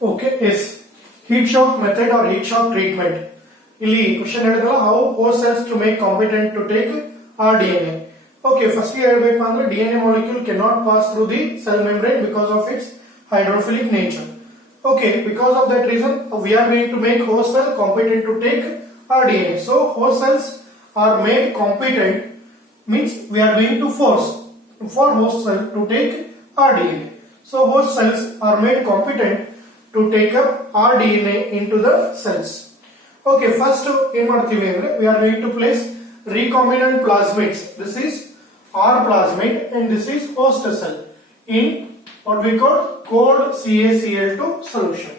Okay, yes. Heat shock method or heat shock treatment. ಇಲ್ಲಿ ಕ್ವಶನ್ ಹೇಳಿದ್ರಲ್ಲ how host cells to make competent to take rDNA. Okay, first ಹೇಳಬೇಕು ಅಂದ್ರೆ DNA molecule cannot pass through the cell membrane because of its hydrophilic nature. Okay, because of that reason we are going to make host cell competent to take rDNA. So host cells are made competent means we are going to force for host cell to take rDNA. So host cells are made competent to take up rDNA into the cells. Okay, first in ಮಾಡ್ತೀವಿ ಅಂದ್ರೆ we are going to place recombinant plasmids. This is R plasmid and this is host cell in what we call cold CaCl2 solution.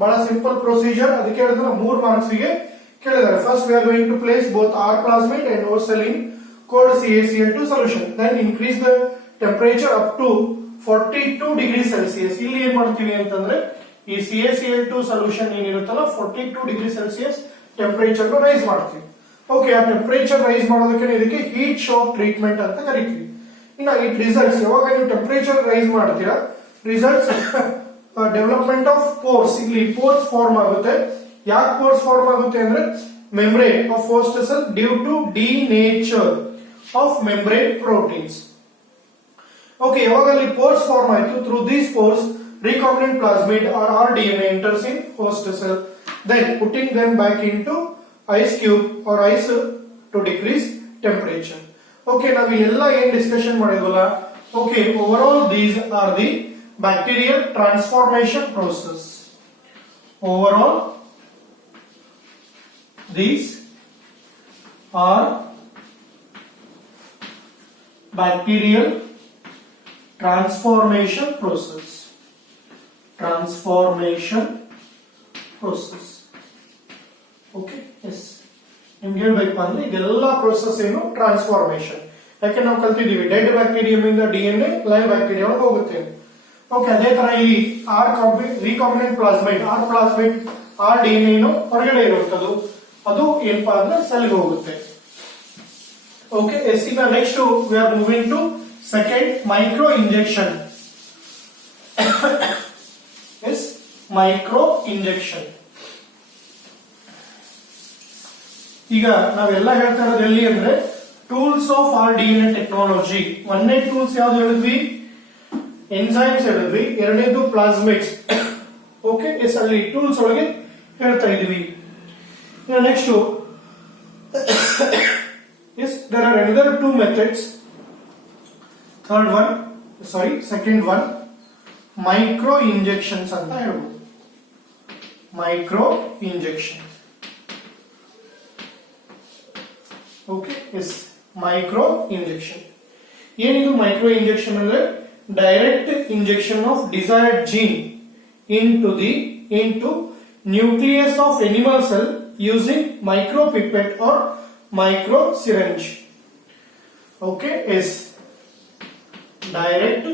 ಬಹಳ simple procedure. ಅದಕ್ಕೆ ಹೇಳಿದ್ರೆ 3 ಮಾರ್ಕ್ಸ್ ಗೆ ಕೇಳಿದ್ದಾರೆ. First we are going to place both R plasmid and host cell in cold CaCl2 solution. Then increase the temperature up to 42 degrees Celsius. ಇಲ್ಲಿ ಏನು ಮಾಡ್ತೀವಿ ಅಂತಂದ್ರೆ ಈ CaCl2 ಸೊಲ್ಯೂಷನ್ ಏನಿರುತ್ತಲ್ಲ 42 ಡಿಗ್ರಿ ಸೆಲ್ಸಿಯಸ್ ಟೆಂಪರೇಚರ್ ರೈಸ್ ಮಾಡ್ತೀವಿ. ಓಕೆ, ಆ temperature rise ಮಾಡೋದಕ್ಕೆ ಇದಕ್ಕೆ ಹೀಟ್ ಶಾಕ್ ಟ್ರೀಟ್ಮೆಂಟ್ ಅಂತ ಕರಿತೀವಿ. ಇನ್ನು ಇಟ್ ರಿಸಲ್ಟ್ಸ್ ಯಾವಾಗ ನೀವು ಟೆಂಪರೇಚರ್ ರೈಸ್ ಮಾಡ್ತೀರಾ ರಿಸಲ್ಟ್ಸ್ ಡೆವಲಪ್ಮೆಂಟ್ ಆಫ್ ಪೋರ್ಸ್. ಇಲ್ಲಿ ಪೋರ್ಸ್ ಫಾರ್ಮ್ ಆಗುತ್ತೆ. ಯಾಕೆ ಪೋರ್ಸ್ ಫಾರ್ಮ್ ಆಗುತ್ತೆ ಅಂದ್ರೆ membrane of host cell due to denature of membrane proteins. Okay, ಯಾವಾಗ ಅಲ್ಲಿ ಪೋರ್ಸ್ ಫಾರ್ಮ್ ಆಯ್ತು through these pores recombinant plasmid or rDNA enters in host cell, then putting them back into ice cube or ice to decrease temperature. Okay, now we all ಏನು discussion ಮಾಡಿದ್ವಲ್ಲ. Okay, overall these are the bacterial transformation process. Overall these are bacterial transformation process. Okay, yes. ನಿಮ್ಗೆ ಹೇಳ್ಬೇಕು ಅಂದ್ರೆ ಇದೆಲ್ಲ ಪ್ರೋಸೆಸ್ ಏನು ಟ್ರಾನ್ಸ್ಫಾರ್ಮೇಶನ್. ಯಾಕೆ ನಾವು ಕಲ್ತಿದೀವಿ ಡೆಡ್ ಬ್ಯಾಕ್ಟೀರಿಯಂ ಇಂದ DNA ಲೈವ್ ಬ್ಯಾಕ್ಟೀರಿಯಾ ಹೋಗುತ್ತೆ. ಓಕೆ, ಅದೇ ತರ ಇಲ್ಲಿ recombinant plasmid rDNA ಹೊರಗಡೆ ಇರುತ್ತದು ಅದು ಏನಪ್ಪಾ ಅಂದ್ರೆ ಸೆಲ್ ಹೋಗುತ್ತೆ. Okay, yes. ಈಗ next we are moving to second micro injection. is micro injection. ಈಗ ನಾವೆಲ್ಲ ಹೇಳ್ತಾ ಇರೋದು ಎಲ್ಲಿ ಅಂದ್ರೆ ಟೂಲ್ಸ್ ಆಫ್ rDNA ಟೆಕ್ನಾಲಜಿ. ಒಂದನೇ ಟೂಲ್ಸ್ ಯಾವ್ದು ಹೇಳಿದ್ವಿ? ಎನ್ಸೈಮ್ಸ್ ಹೇಳಿದ್ವಿ. ಎರಡನೇದು ಪ್ಲಾಸ್ಮಿಡ್ಸ್. ಓಕೆ, ಎಸ್, ಅಲ್ಲಿ ಟೂಲ್ಸ್ ಒಳಗೆ ಹೇಳ್ತಾ ಇದೀವಿ. Next yes there are another two methods. Second one micro injections ಅಂತ ಹೇಳ್ಬೋದು. Micro injection. Okay, yes, micro injection. ಏನಿದು ಮೈಕ್ರೋ ಇಂಜೆಕ್ಷನ್ ಅಂದ್ರೆ direct injection of desired gene into nucleus of animal cell using micro pipette or micro syringe. Okay, yes, direct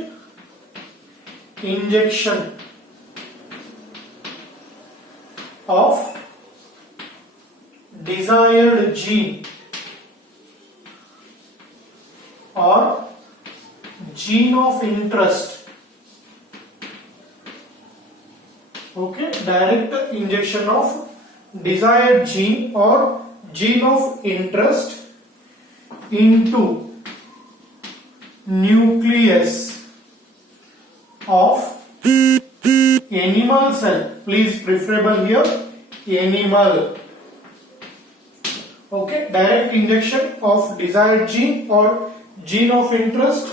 injection of desired gene or gene of interest. Okay, direct injection of desired gene or gene of interest into nucleus of animal cell. Please preferable here animal. Okay, direct injection of desired gene or gene of interest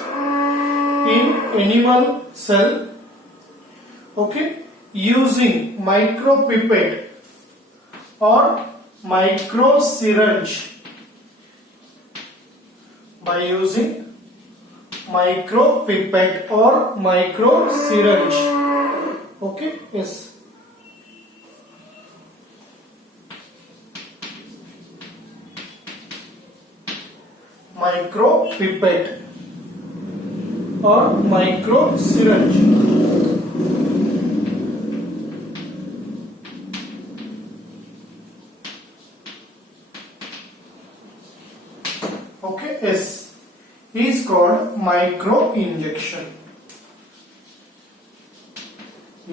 in animal cell. Okay, using micro pipette or micro syringe. By using micro pipette or micro syringe. Okay, yes. Micro pipette or micro syringe. Okay, yes, is called micro injection.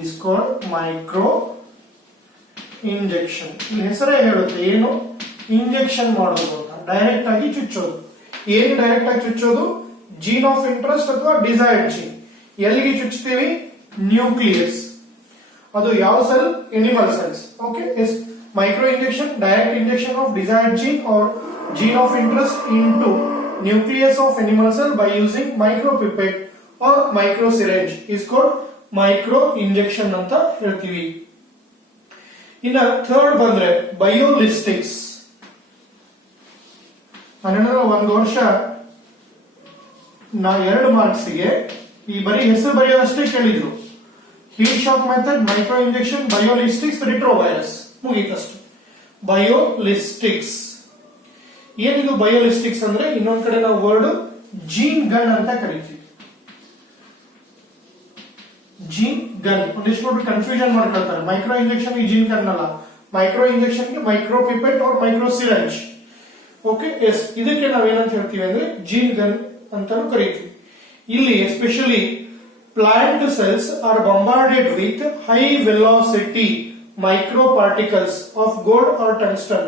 is called micro injection. ಇಲ್ಲಿ ಹೆಸರೇ ಹೇಳುತ್ತೆ ಏನು ಇಂಜೆಕ್ಷನ್ ಮಾಡೋದು ಅಂತ, ಡೈರೆಕ್ಟ್ ಆಗಿ ಚುಚ್ಚೋದು. ಏನು direct ಆಗಿ ಚುಚ್ಚೋದು? ಜೀನ್ ಆಫ್ ಇಂಟ್ರೆಸ್ಟ್ ಅಥವಾ ಡಿಸೈರ್ಡ್ ಜೀನ್. ಎಲ್ಲಿಗೆ ಚುಚ್ಚುತ್ತೀವಿ? ನ್ಯೂಕ್ಲಿಯಸ್. ಅದು ಯಾವ cell? Animal cells. Okay, yes micro injection, direct injection of desired gene or gene of interest into nucleus of animal cell by using micropipette or micro syringe is called micro injection ಅಂತ ಹೇಳ್ತೀವಿ. ಇನ್ನ ಥರ್ಡ್ ಬಂದ್ರೆ ಬಯೋಲಿಸ್ಟಿಕ್ಸ್. ನಾನೇನಾದ್ರೂ ಒಂದು ವರ್ಷ 2 ಮಾರ್ಕ್ಸ್ಗೆ ಈ ಬರೀ ಹೆಸರು ಬರೆಯೋದಷ್ಟೇ ಕೇಳಿದ್ರು. Heat shock method, micro injection, biolistics, retrovirus, ಮುಗೀತಷ್ಟು. ಬಯೋಲಿಸ್ಟಿಕ್ಸ್ ಏನಿದು? ಬಯೋಲಿಸ್ಟಿಕ್ಸ್ ಅಂದ್ರೆ ಇನ್ನೊಂದ್ ಕಡೆ ನಾವು ವರ್ಡ್ ಜೀನ್ ಗನ್ ಅಂತ ಕರಿತೀವಿ. ಜೀನ್ ಗನ್ ಒಂದಿಷ್ಟು ಕನ್ಫ್ಯೂಷನ್ ಮಾಡ್ಕೊಳ್ತಾರೆ. ಮೈಕ್ರೋ ಇಂಜೆಕ್ಷನ್ ಗೆ ಜೀನ್ ಗನ್ ಅಲ್ಲ, ಮೈಕ್ರೋ ಇಂಜೆಕ್ಷನ್ ಗೆ micro pipette or micro syringe. Okay, yes ಇದಕ್ಕೆ ನಾವೇನಂತ ಹೇಳ್ತೀವಿ ಅಂದ್ರೆ ಜೀನ್ ಗನ್ ಅಂತಾನು ಕರಿತೀವಿ. ಇಲ್ಲಿ especially plant cells are bombarded with high velocity microparticles of gold or tungsten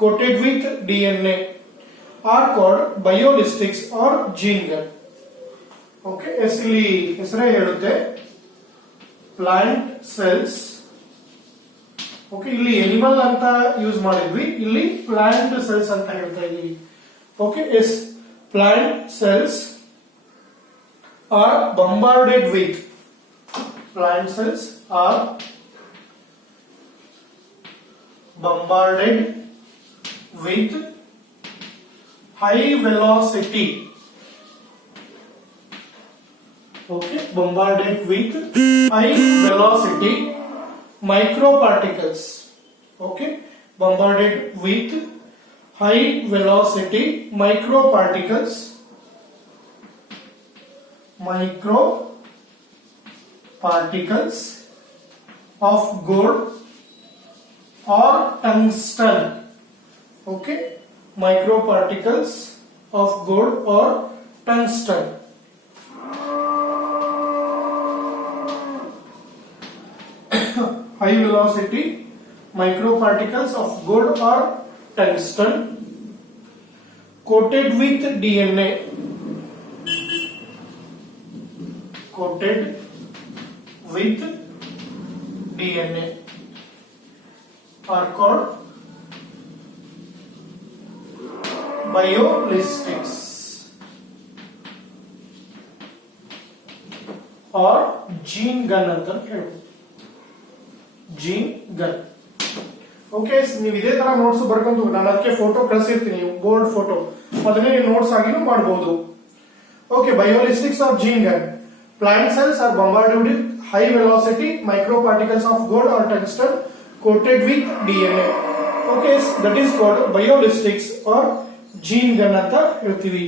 coated with DNA are called biolystics or gene gun. Okay, ಇಲ್ಲಿ ಹೆಸರೇ ಹೇಳುತ್ತೆ ಪ್ಲಾಂಟ್ ಸೆಲ್ಸ್. ಓಕೆ, ಇಲ್ಲಿ ಎನಿಮಲ್ ಅಂತ ಯೂಸ್ ಮಾಡಿದ್ವಿ, ಇಲ್ಲಿ ಪ್ಲಾಂಟ್ ಸೆಲ್ಸ್ ಅಂತ ಹೇಳ್ತಾ ಇದೀವಿ. Okay, yes plant cells are bombarded with, plant cells are bombarded with high velocity. Okay, bombarded with high velocity microparticles. Okay, bombarded with high velocity microparticles of gold or tungsten. Okay, microparticles of gold or tungsten. High velocity microparticles of gold or tungsten coated with DNA. Coated with DNA are called biolistics or gene gun ಅಂತ ಹೇಳ್ಬೋದು. Gene gun. Okay, ನೀವು ಇದೇ ತರ ನೋಟ್ಸ್ ಬರ್ಕೊಂಡು ನಾನು ಅದಕ್ಕೆ ಫೋಟೋ ಕಳಿಸಿರ್ತೀನಿ, board photo, ಅದನ್ನೇ ನೀವು ನೋಟ್ಸ್ ಆಗಿನೂ ಮಾಡಬಹುದು. Okay, biolistics or gene gun. Plant cells are bombarded with high velocity microparticles of gold or tungsten coated with DNA. Okay, that is called biolistics or gene gun ಅಂತ ಹೇಳ್ತೀವಿ.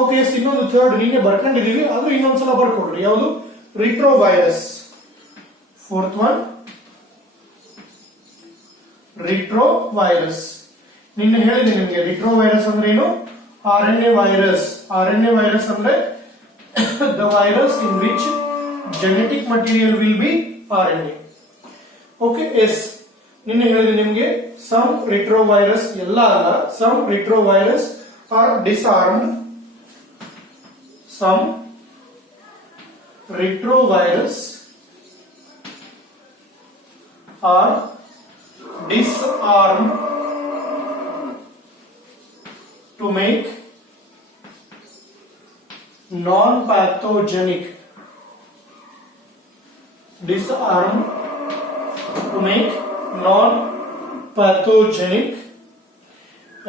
ಓಕೆ, ಇನ್ನೊಂದು ಥರ್ಡ್ ನೀನೆ ಬರ್ಕೊಂಡಿದೀವಿ, ಆದ್ರೂ ಇನ್ನೊಂದ್ಸಲ ಬರ್ಕೊಡ್ರಿ. ಯಾವುದು? ರಿಟ್ರೋವೈರಸ್. Fourth one retrovirus. ನಿನ್ನೆ ಹೇಳಿದೆ ನಿಮಗೆ ರಿಟ್ರೋವೈರಸ್ ಅಂದ್ರೆ ಏನು? RNA virus. RNA virus ಅಂದ್ರೆ the virus in which genetic material will be RNA. Okay, yes. ನಿನ್ನೆ ಹೇಳಿದೆ ನಿಮಗೆ some retrovirus ಎಲ್ಲ ಅಲ್ಲ, some retrovirus are disarmed. Some retrovirus are disarmed to make non-pathogenic. Disarmed to make non-pathogenic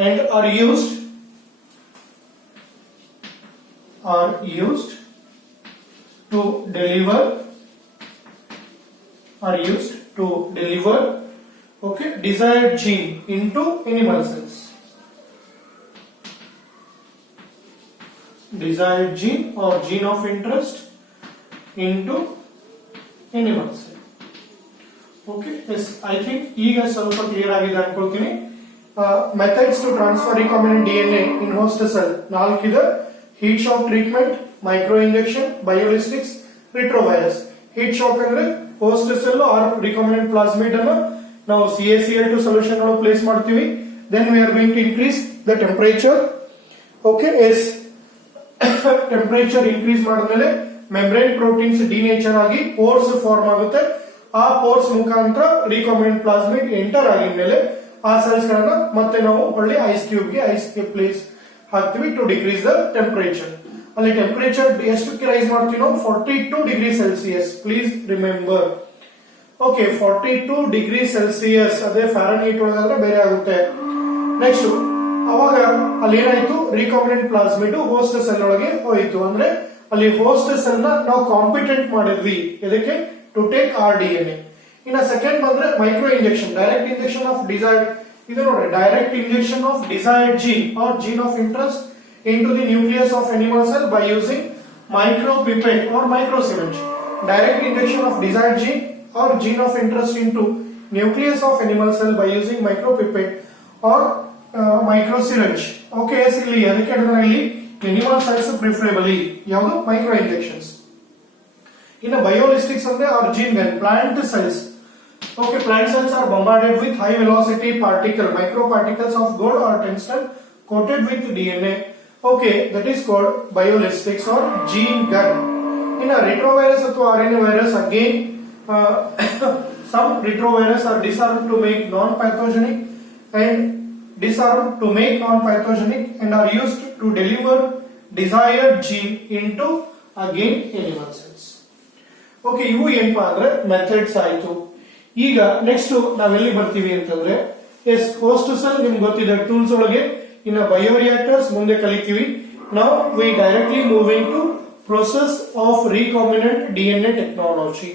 and are used to deliver okay desired gene into animal cells. Desired gene or gene of interest into animal cell. Okay, yes, I think ಈಗ ಸ್ವಲ್ಪ clear ಆಗಿದೆ ಅನ್ಕೊಳ್ತೀನಿ. Methods to transfer recombinant DNA in host cell 4 ಇದೆ. heat shock treatment, micro injection, biolistics, retrovirus. heat shock ಅಂದ್ರೆ host cell or recombinant plasmid ಅನ್ನು ನಾವು CaCl2 solution ಒಳಗೆ place ಮಾಡ್ತೀವಿ. Then we are going to increase the temperature. Okay, yes temperature increase ಮಾಡಿದ್ಮೇಲೆ membrane proteins denature ಆಗಿ pores form ಆಗುತ್ತೆ. ಆ ಪೋರ್ಸ್ ಮುಖಾಂತರ ರಿಕಾಂಬಿನೆಂಟ್ ಪ್ಲಾಸ್ಮಿಡ್ ಎಂಟರ್ ಆಗಿದ್ಮೇಲೆ ಆ ಸೆಲ್ಸ್ ಗಳನ್ನ ಮತ್ತೆ ನಾವು ಒಳ್ಳೆ ಐಸ್ ಕ್ಯೂಬ್ ಪ್ಲೇಸ್ ಹಾಕ್ತಿವಿ ಟು ಡಿಕ್ರೀಸ್ ದ ಟೆಂಪರೇಚರ್. ಅಲ್ಲಿ ಟೆಂಪರೇಚರ್ ಎಷ್ಟಕ್ಕೆ ರೈಸ್ ಮಾಡ್ತೀವಿ ನಾವು? 42 degree Celsius. Please remember. Okay, 42 degree Celsius. ಅದೇ ಫ್ಯಾರನ್ಹೀಟ್ ಒಳಗಾದ್ರೆ ಬೇರೆ ಆಗುತ್ತೆ. ನೆಕ್ಸ್ಟ್ ಅವಾಗ ಅಲ್ಲಿ ಏನಾಯ್ತು? ರಿಕಾಂಬಿನೆಂಟ್ ಪ್ಲಾಸ್ಮಿಡ್ ಹೋಸ್ಟ್ ಸೆಲ್ ಒಳಗೆ ಹೋಯಿತು. ಅಂದ್ರೆ ಅಲ್ಲಿ ಹೋಸ್ಟ್ ಸೆಲ್ ನ ನಾವು ಕಾಂಪಿಟೆಂಟ್ ಮಾಡಿದ್ವಿ ಇದಕ್ಕೆ ಟು ಟೇಕ್ ಆರ್ DNA. ಇನ್ನ ಸೆಕೆಂಡ್ ಬಂದ್ರೆ micro injection, direct injection of desired. ಇದು ನೋಡ್ರಿ, direct injection of desired gene or gene of interest into the nucleus of animal cell by using micropipette or microsyringe. Direct injection of desired gene or gene of interest into nucleus of animal cell by using micropipette or microsyringe. Okay, yes, ಇಲ್ಲಿ ಅದಕ್ಕೆ ಇಲ್ಲಿ animal cells preferably ಯಾವುದು micro injections. ಇನ್ನು biolistics ಅಂದ್ರೆ or gene gun plant cells. Okay, plant cells are bombarded with high velocity microparticles of gold or tungsten coated with DNA. Okay, that is called biolistics or gene gun. In a retrovirus or RNA virus, again some retrovirus are disarmed to make non-pathogenic and are used to deliver desired gene into again animal cells. Okay, ಇವು ಏನಪ್ಪಾ ಅಂದ್ರೆ ಮೆಥಡ್ಸ್ ಆಯ್ತು. ಈಗ ನೆಕ್ಸ್ಟ್ ನಾವೆಲ್ಲಿ ಬರ್ತೀವಿ ಅಂತಂದ್ರೆ S host cell ನಿಮ್ಗೆ ಗೊತ್ತಿದೆ ಟೂಲ್ಸ್ ಒಳಗೆ. ಇನ್ನು ಬಯೋರಿಯಾಕ್ಟರ್ಸ್ ಮುಂದೆ ಕಲಿತೀವಿ. ನಾವು we directly moving to process of recombinant DNA technology.